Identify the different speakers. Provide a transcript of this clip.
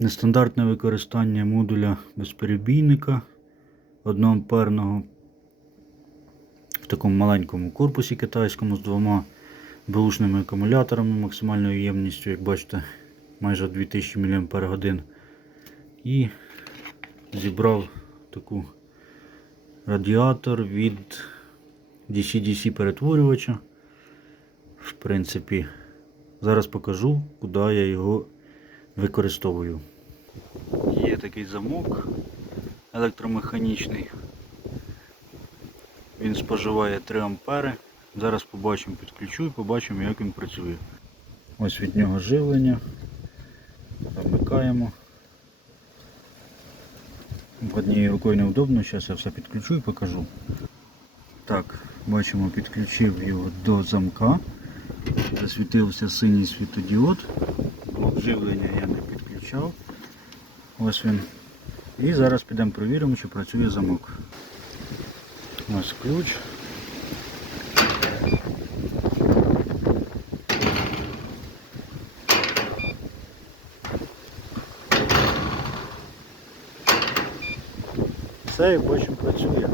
Speaker 1: Нестандартне використання модуля безперебійника 1 амперного в такому маленькому корпусі китайському з двома бушними акумуляторами максимальною ємністю, як бачите, майже 2000 мАч. І зібрав таку радіатор від DC-DC перетворювача. В принципі, зараз покажу, куди я його використовую. Є такий замок електромеханічний. Він споживає 3 ампери. Зараз побачимо, підключу і побачимо, як він працює. Ось від нього живлення. Замикаємо. Однією рукою неудобно, зараз я все підключу і покажу. Так, бачимо, підключив його до замка. Засвітився синій світодіод. Блок живлення я не підключав. Ось він. І зараз підемо перевіримо, чи працює замок. Ось ключ. Все, і бачимо, працює.